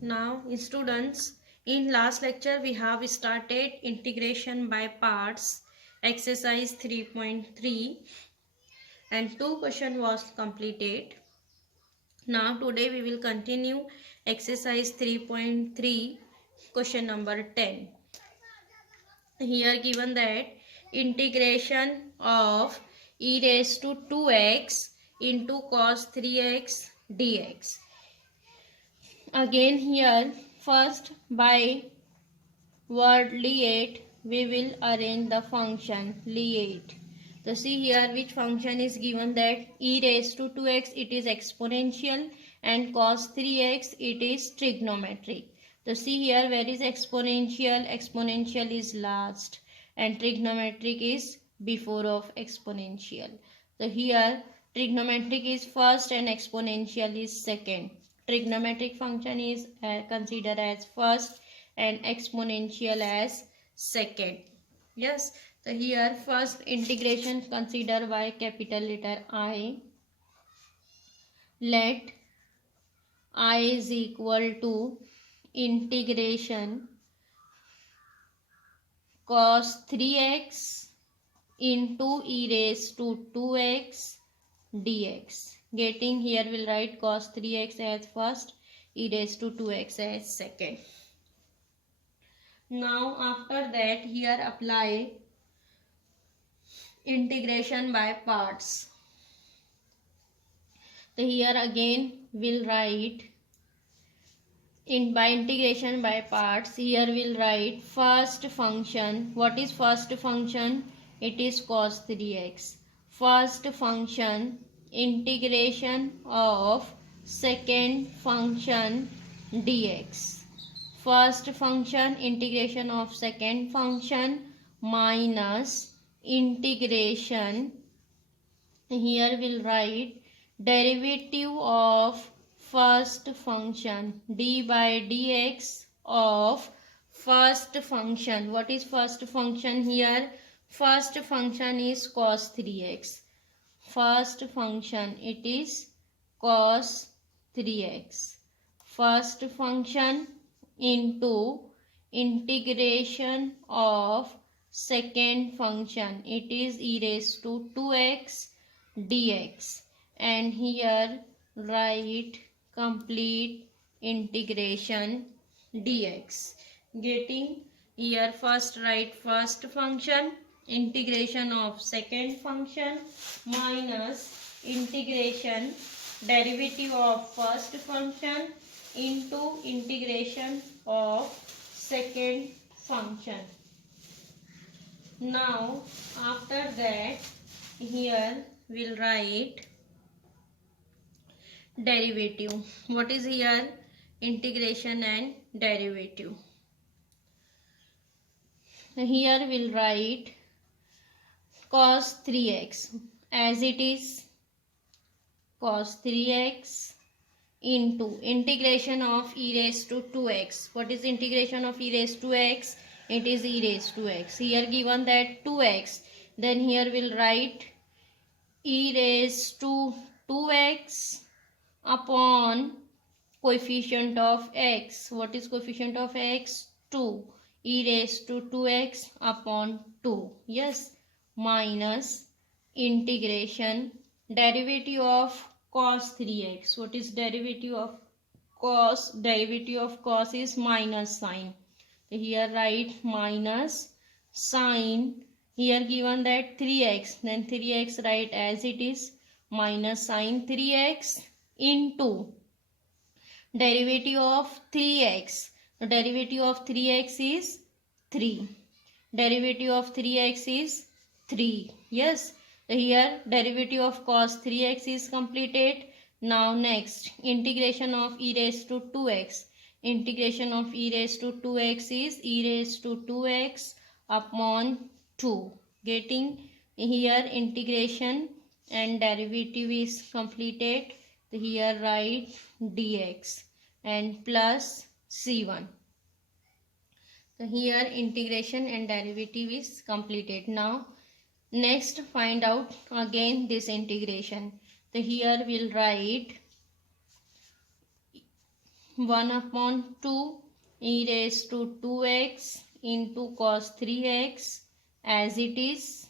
Now, students, in last lecture we have started integration by parts, exercise 3.3, and two question was completed. Now today we will continue exercise 3.3, question number 10. Here given that integration of e raised to 2x into cos 3x dx. Again here first by word liate we will arrange the function liate. So see here which function is given, that e raised to 2x it is exponential and cos 3x it is trigonometric. So see here where is exponential, exponential is last and trigonometric is before of exponential. So here trigonometric is first and exponential is second. Trigonometric function is considered as first and exponential as second. Yes, so here first integration consider by capital letter I. Let I is equal to integration cos 3x into e raised to 2x dx. Getting here will write cos 3x as first, e raised to 2x as second. Now after that here apply integration by parts. So here again we'll write by integration by parts. Here we'll write first function. What is first function? It is cos 3x. First function integration of second function dx. First function integration of second function minus integration. Here we'll write derivative of first function d by dx of first function. What is first function here? First function is cos 3x. First function it is cos 3x. First function into integration of second function it is e raised to 2x dx, and here write complete integration dx. Getting here first write first function integration of second function minus integration derivative of first function into integration of second function. Now after that here we'll write derivative. What is here? Integration and derivative. Here we'll write cos 3x as it is cos 3x into integration of e raised to 2x. What is integration of e raised to x? It is e raised to x. Here given that 2x, then here we'll write e raised to 2x upon coefficient of x. What is coefficient of x? 2. E raised to 2x upon 2. Yes, minus integration derivative of cos 3x. What is derivative of cos? Derivative of cos is minus sign. Here write minus sign. Here given that 3x, then 3x write as it is minus sign 3x into derivative of 3x. The derivative of 3x is 3. Derivative of 3x is 3. Yes. Here derivative of cos 3x is completed. Now next integration of e raised to 2x. Integration of e raised to 2x is e raised to 2x upon 2. Getting here integration and derivative is completed. Here write dx and plus c1. So here integration and derivative is completed. Now next find out again this integration. So here we'll write 1 upon 2 e raised to 2x into cos 3x as it is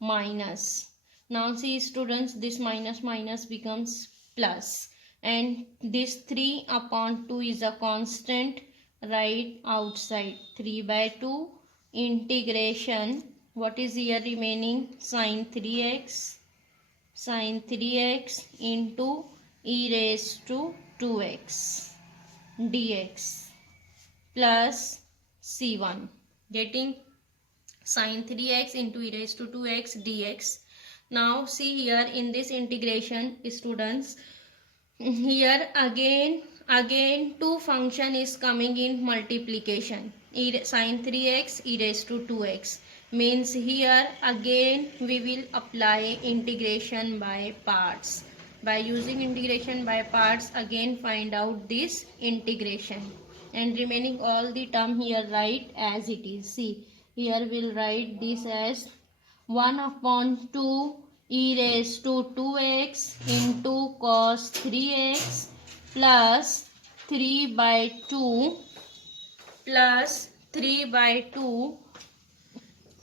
minus. Now see students, this minus minus becomes plus, and this 3 upon 2 is a constant, right outside. 3 by 2 integration, what is here remaining? Sin 3x into e raised to 2x dx plus c1. Getting? Sin 3x into e raised to 2x dx. Now see here in this integration students, here again two function is coming in multiplication. Sin 3x e raised to 2x means here again we will apply integration by parts. By using integration by parts, again find out this integration, and remaining all the term here write as it is. See, here we'll write this as 1 upon 2 e raised to 2x into cos 3x plus 3 by 2 plus 3 by 2.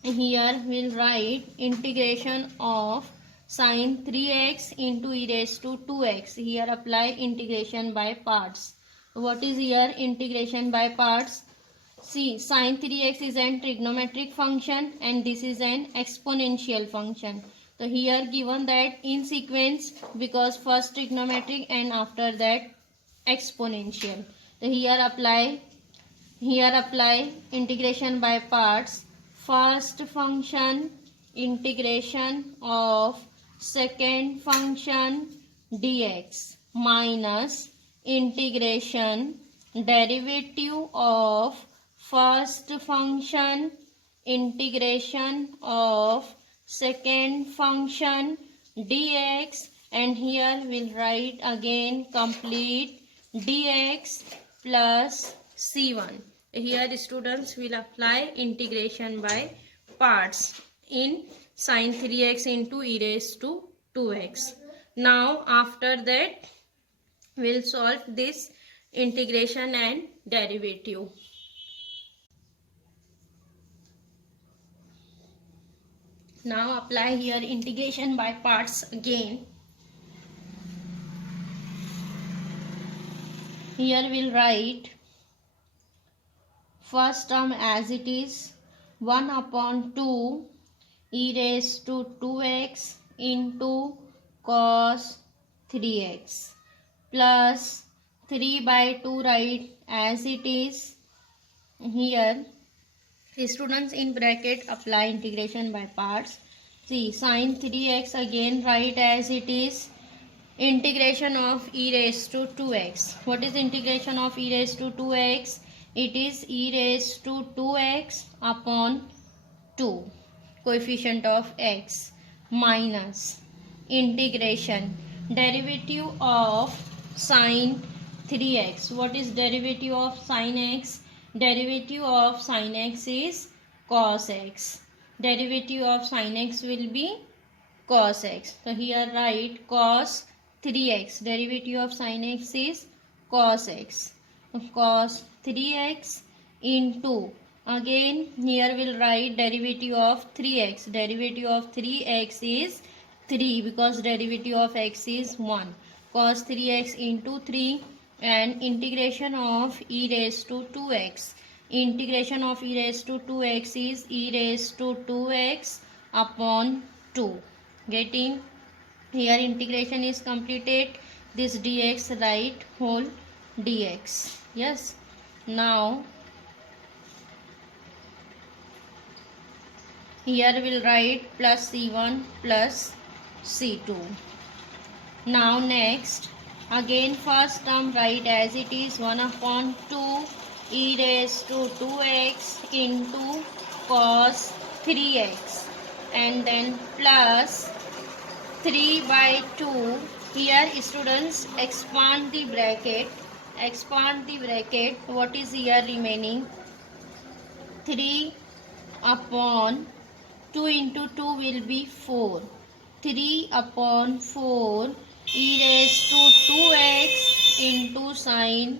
Here we'll write integration of sin 3x into e raised to 2x. Here apply integration by parts. What is here integration by parts? See, sin 3x is an trigonometric function and this is an exponential function. So here given that in sequence, because first trigonometric and after that exponential. So here apply integration by parts. First function integration of second function dx minus integration derivative of first function integration of second function dx, and here we'll write again complete dx plus c1. Here students will apply integration by parts in sin 3x into e raised to 2x. Now after that we'll solve this integration and derivative. Now apply here integration by parts again. Here we'll write first term as it is, 1 upon 2 e raised to 2x into cos 3x plus 3 by 2 write as it is. Here students in bracket apply integration by parts. See, sin 3x again write as it is, integration of e raised to 2x. What is integration of e raised to 2x? It is e raised to 2x upon 2 coefficient of x minus integration derivative of sin 3x. What is derivative of sin x? Derivative of sin x is cos x. Derivative of sin x will be cos x. So here write cos 3x. Derivative of sin x is cos x. Cos 3x into, again here we'll write derivative of 3x. Derivative of 3x is 3 because derivative of x is 1. Cos 3x into 3 and integration of e raised to 2x. Integration of e raised to 2x is e raised to 2x upon 2. Getting? Here integration is completed. This dx write whole dx. Yes. Now here we'll write plus c1 plus c2. Now next, again first term write as it is, 1 upon 2 e raised to 2x into cos 3x, and then plus 3 by 2. Here students expand the bracket. What is here remaining? 3 upon 2 into 2 will be 4. 3 upon 4 e raised to 2x into sin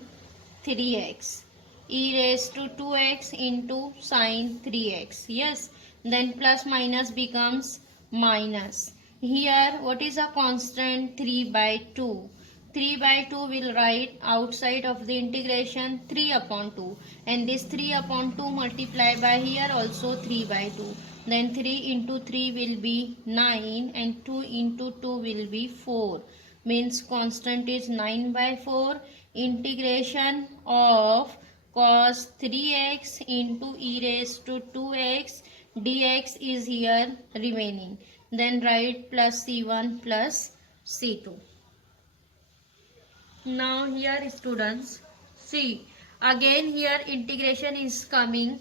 3x, e raised to 2x into sine 3x. Yes, then plus minus becomes minus. Here what is a constant? 3 by 2. 3 by 2 will write outside of the integration 3 upon 2, and this 3 upon 2 multiply by here also 3 by 2. Then 3 into 3 will be 9 and 2 into 2 will be 4. Means constant is 9 by 4. Integration of cos 3x into e raised to 2x dx is here remaining. Then write plus c1 plus c2. Now here students, see again here integration is coming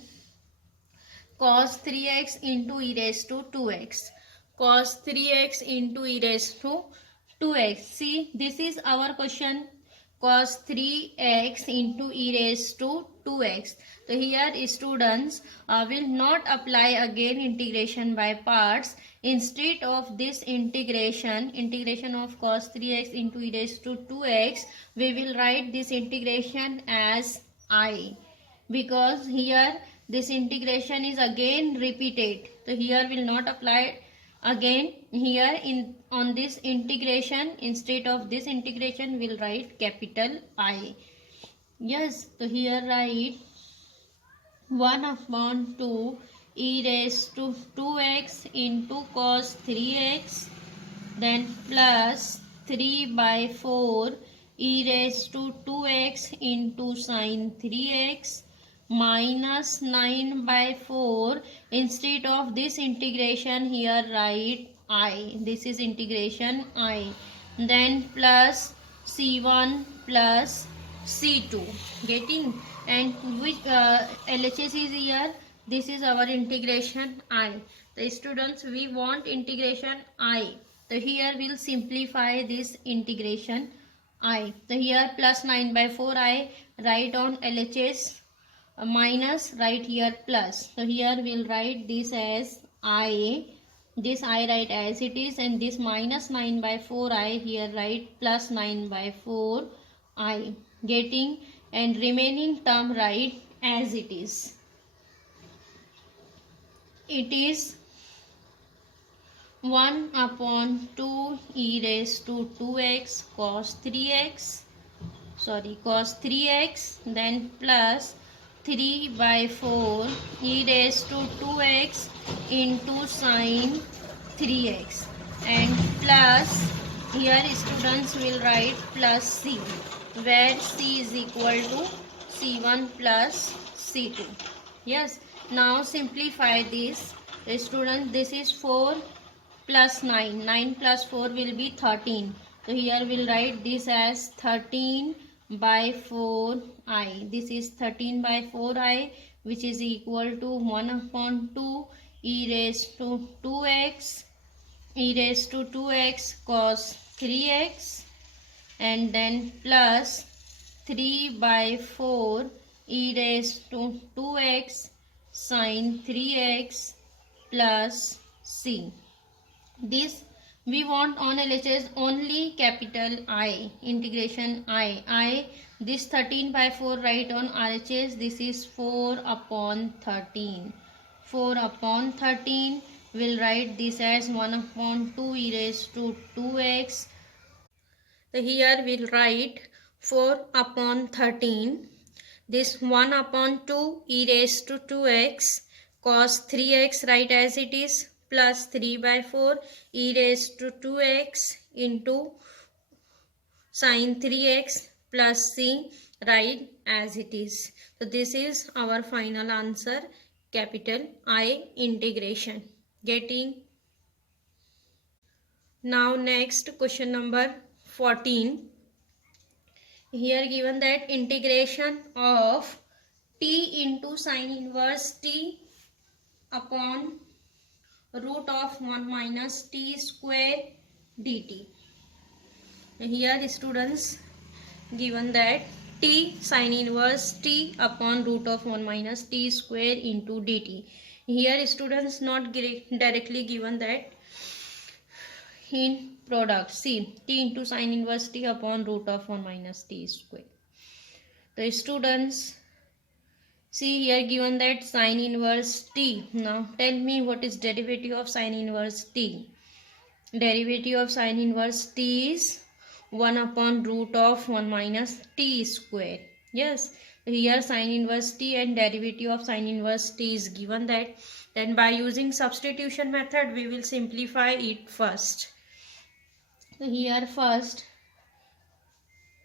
cos 3x into e raised to 2x. Cos 3x into e raised to 2x. See, this is our question. Cos 3x into e raised to 2x. So here students will not apply again integration by parts. Instead of this integration of cos 3x into e raised to 2x, we will write this integration as I, because here this integration is again repeated. So here will not apply again. Here in on this integration, instead of this integration we'll write capital I. Yes, so here write 1 upon 2 e raised to 2x into cos 3x, then plus 3 by 4 e raised to 2x into sine 3x, minus 9 by 4. Instead of this integration here write I. This is integration I. Then plus c1 plus c2. Getting? And which LHS is here? This is our integration I. The students, we want integration I. So here we'll simplify this integration I. So here plus 9 by 4 I write on LHS, minus right here plus. So here we'll write this as I. This I write as it is, and this minus 9 by 4 I here write plus 9 by 4 I. Getting? And remaining term write as it is. It is 1 upon 2 e raised to 2x cos 3x, cos 3x, then plus 3 by 4 e raised to 2x into sine 3x, and plus here students will write plus c, where c is equal to c1 plus c2. Yes, now simplify this. Students, this is 4 plus 9. 9 plus 4 will be 13. So here we'll write this as 13 by 4i. This is 13 by 4i, which is equal to 1 upon 2 e raised to 2x, cos 3x, and then plus 3 by 4 e raised to 2x sine 3x plus c. This we want on LHS only capital I, integration I. This 13 by 4 write on RHS. This is 4 upon 13. 4 upon 13 will write this as 1 upon 2 e raised to 2x. So here we'll write 4 upon 13. This 1 upon 2 e raised to 2x cos 3x write as it is, plus 3 by 4 e raised to 2x into sine 3x plus c write as it is. So this is our final answer, capital I integration. Getting? Now next question number 14. Here given that integration of t into sine inverse t upon root of 1 minus t square dt. Here students, given that t sine inverse t upon root of 1 minus t square into dt. Here students not directly given that in product. See, t into sine inverse t upon root of 1 minus t square. So students, see here given that sine inverse t. Now tell me what is derivative of sine inverse t. Derivative of sine inverse t is 1 upon root of 1 minus t square. Yes, here sine inverse t and derivative of sine inverse t is given that. Then by using substitution method we will simplify it first. So here first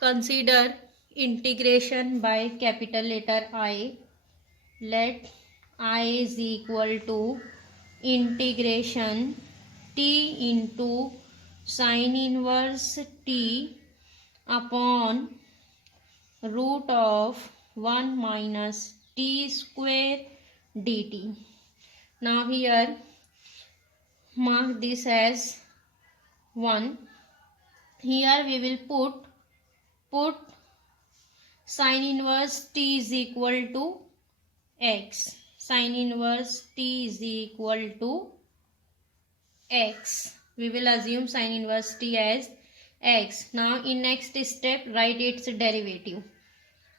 consider integration by capital letter I. Let I is equal to integration t into sine inverse t upon root of 1 minus t square dt. Now here mark this as 1. Here we will put sine inverse t is equal to x. Sine inverse t is equal to x. We will assume sine inverse t as x. Now in next step write its derivative.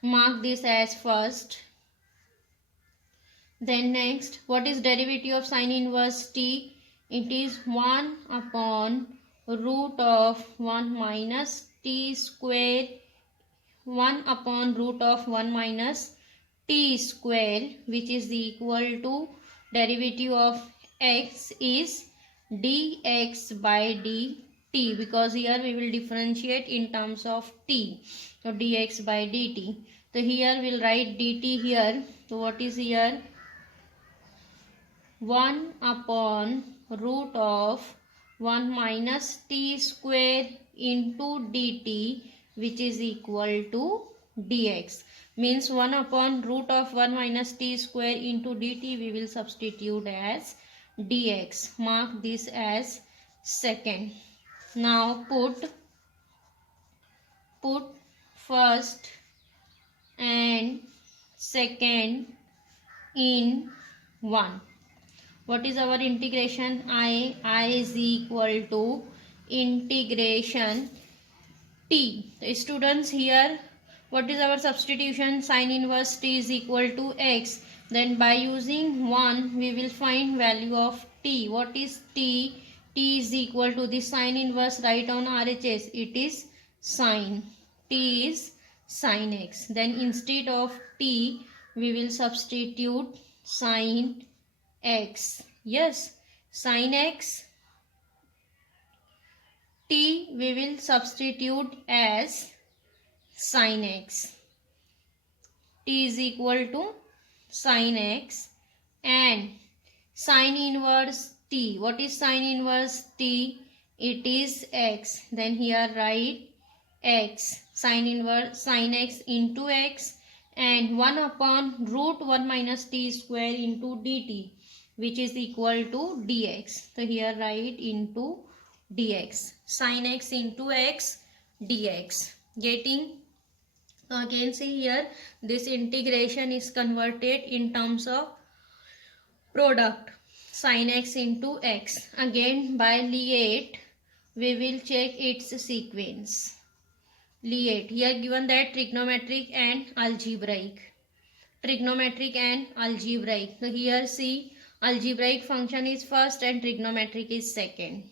Mark this as first. Then next, what is derivative of sine inverse t? It is 1 upon root of 1 minus t square, 1 upon root of 1 minus t square, which is equal to derivative of x is dx by dt, because here we will differentiate in terms of t. So dx by dt. So here we will write dt here. So what is here? 1 upon root of 1 minus t square into dt, which is equal to dx. Means 1 upon root of 1 minus t square into dt we will substitute as dx. Mark this as second. Now put first and second in 1. What is our integration? I is equal to integration t. Students, here what is our substitution? Sine inverse t is equal to x. Then by using 1 we will find value of t. What is t? T is equal to the sine inverse, write on RHS. It is sine. T is sine x. Then instead of t we will substitute sine x. Yes, sine x. T we will substitute as sine x. T is equal to sine x and sine inverse t. What is sine inverse t? It is x. Then here write x. Sine inverse sine x into x and 1 upon root 1 minus t square into dt, which is equal to dx. So here write into dx. Sin x into x dx. Getting? Again see here, this integration is converted in terms of product. Sin x into x. Again by Lie we will check its sequence. Lie, here given that trigonometric and algebraic. Trigonometric and algebraic. So here see, algebraic function is first and trigonometric is second.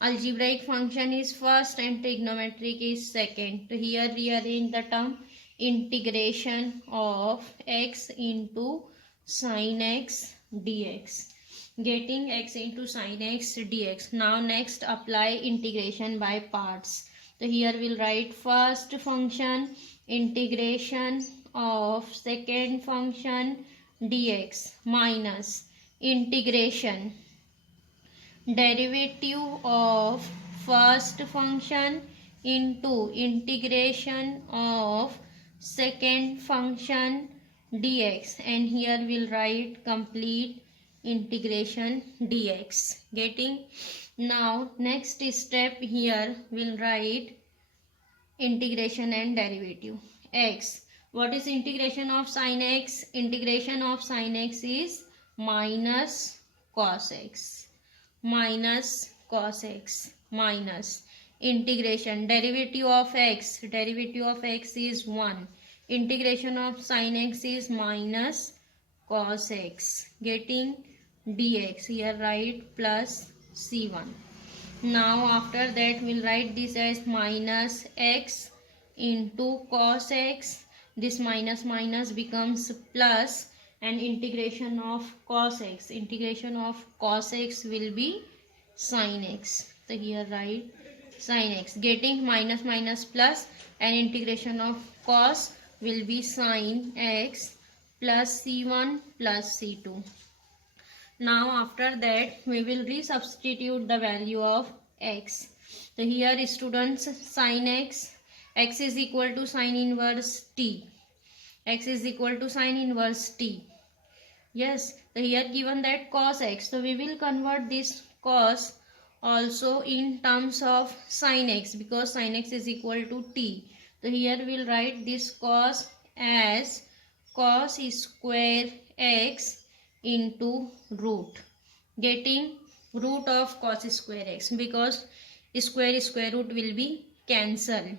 Algebraic function is first and trigonometric is second. So here rearrange the term integration of x into sin x dx. Getting x into sin x dx. Now next apply integration by parts. So here we'll write first function integration of second function dx minus integration derivative of first function into integration of second function dx, and here we'll write complete integration dx. Getting? Now next step, here we'll write integration and derivative. X. What is integration of sin x? Integration of sin x is minus cos x. Minus cos x minus integration derivative of x. Derivative of x is 1. integration of sin x is minus cos x, getting dx. Here write plus c1. Now after that we'll write this as minus x into cos x. This minus minus becomes plus, and integration of cos x. Integration of cos x will be sin x. So here write sin x, getting minus minus plus, and integration of cos will be sin x plus c1 plus c2. Now after that we will resubstitute the value of x. So here students, sin x, x is equal to sin inverse t. X is equal to sin inverse t. Yes, so here given that cos x, so we will convert this cos also in terms of sin x, because sin x is equal to t. So here we will write this cos as cos square x into root, getting root of cos square x, because square root will be cancelled.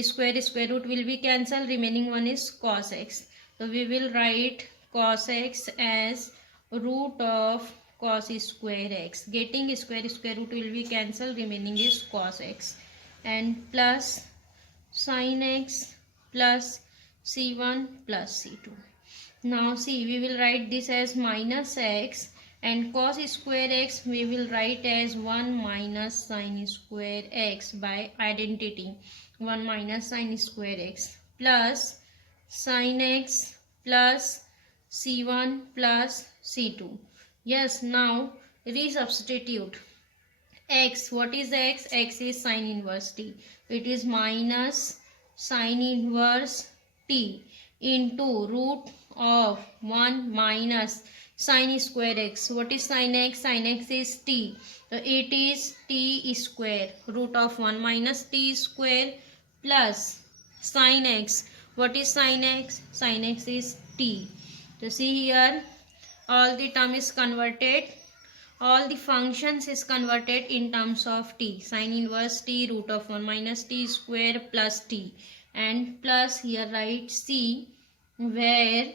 Square root will be cancelled, remaining one is cos x. So we will write cos x as root of cos square x, getting square root will be cancelled, remaining is cos x, and plus sin x plus c1 plus c2. Now see, we will write this as minus x, and cos square x we will write as 1 minus sin square x by identity. 1 minus sin square x plus sin x plus c1 plus c2. Yes, now resubstitute x. What is x? X is sin inverse t. It is minus sin inverse t into root of 1 minus sin square x. What is sin x? Sin x is t. So it is t square, root of 1 minus t square plus sin x. What is sin x? Sin x is t. So see here, all the term is converted, all the functions is converted in terms of t. Sin inverse t, root of 1 minus t square plus t, and plus here write c, where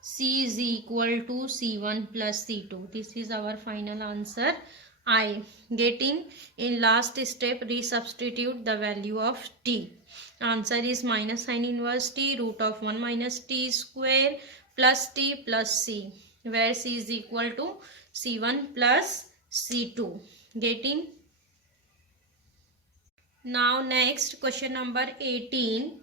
c is equal to c1 plus c2. This is our final answer I, getting in last step resubstitute the value of t. Answer is minus sin inverse t, root of 1 minus t square plus t plus c, where c is equal to c1 plus c2, getting. Now next question number 18.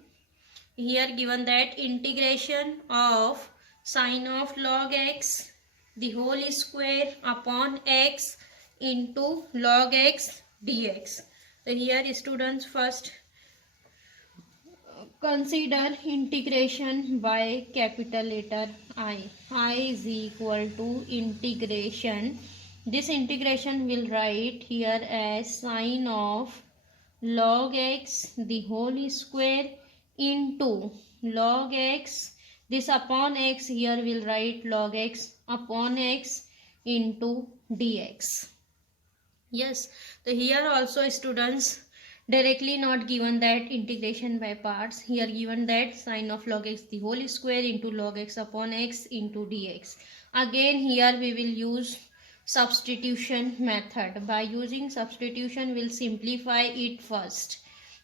Here given that integration of sin of log x the whole square upon x into log x dx. So here students, first consider integration by capital letter I. I is equal to integration. This integration will write here as sin of log x the whole square into log x, this upon x, here we'll write log x upon x into dx. Yes, so here also students, directly not given that integration by parts, here given that sin of log x the whole square into log x upon x into dx. Again here we will use substitution method. By using substitution we'll simplify it first.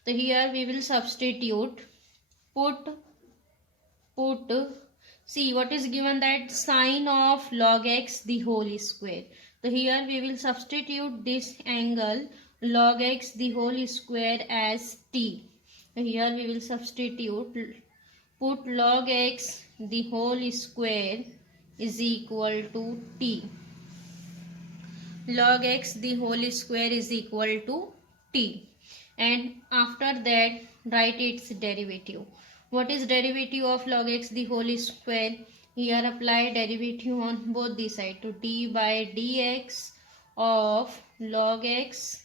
So here we will substitute, put see what is given, that sin of log x the whole square. So here we will substitute this angle log x the whole square as t. So here we will substitute, put log x the whole square is equal to t. Log x the whole square is equal to t, and after that write its derivative. What is derivative of log x the whole square? Here apply derivative on both the side, to d by dx of log x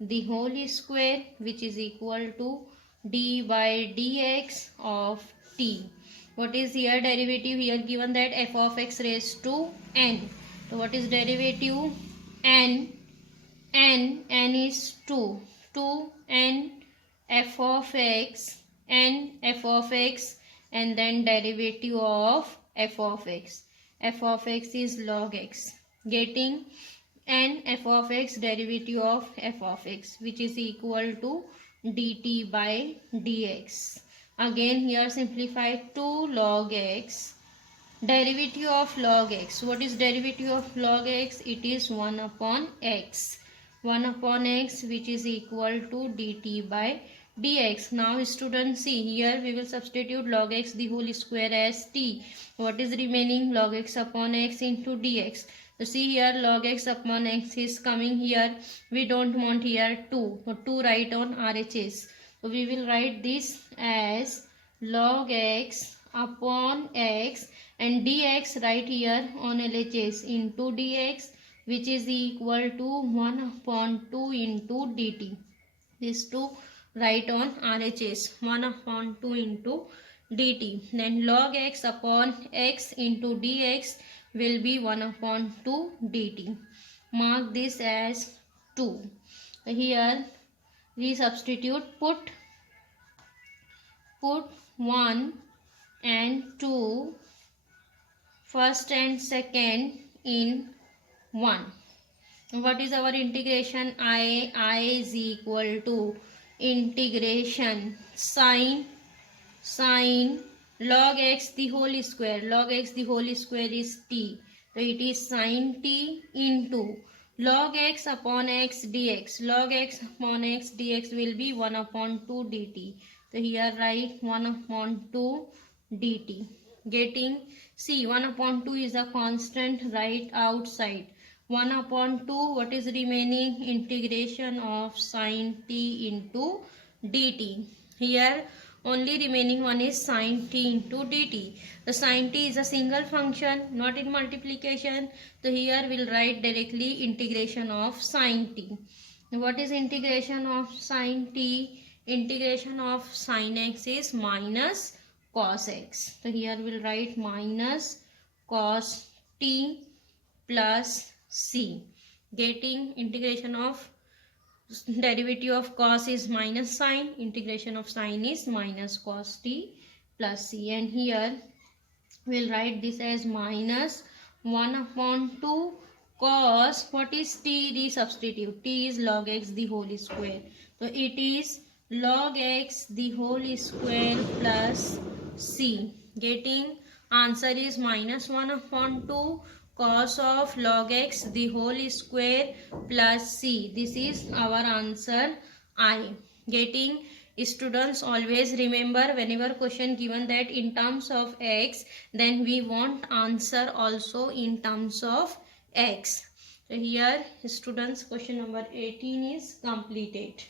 the whole square, which is equal to d by dx of t. What is here derivative? Here given that f of x raised to n. So what is derivative? N is 2 n f of x, n f of x and then derivative of f of x. F of x is log x. Getting and f of x derivative of f of x, which is equal to dt by dx. Again here simplify 2 log x. Derivative of log x. What is derivative of log x? It is 1 upon x. 1 upon x, which is equal to dt by dx. Now students, see here we will substitute log x the whole square as t. What is remaining? Log x upon x into dx. So see here log x upon x is coming here. We don't want here 2. So 2 write on RHS. So we will write this as log x upon x and dx right here on LHS into dx, which is equal to 1 upon 2 into dt. This 2 write on RHS, 1 upon 2 into dt. Then log x upon x into dx will be 1 upon 2 dt. Mark this as 2. Here we substitute, put 1 and 2, first and second in 1. What is our integration? I is equal to integration sine log x the whole square. Log x the whole square is t. So it is sine t into log x upon x dx. Log x upon x dx will be 1 upon 2 dt. So here write 1 upon 2 dt. Getting, see 1 upon 2 is a constant right outside. 1 upon 2, what is remaining? Integration of sine t into dt. Here only remaining one is sine t into dt. The sine t is a single function, not in multiplication. So here we'll write directly integration of sine t. What is integration of sine t? Integration of sine x is minus cos x. So here we'll write minus cos t plus c. Getting integration of derivative of cos is minus sine, integration of sine is minus cos t plus c, and here we'll write this as minus 1 upon 2 cos, what is t? Resubstitute, t is log x the whole square, so it is log x the whole square plus c. Getting answer is minus 1 upon 2 cos of log x the whole square plus c. This is our answer I. Getting, students, always remember whenever question given that in terms of x, then we want answer also in terms of x. So here students, question number 18 is completed.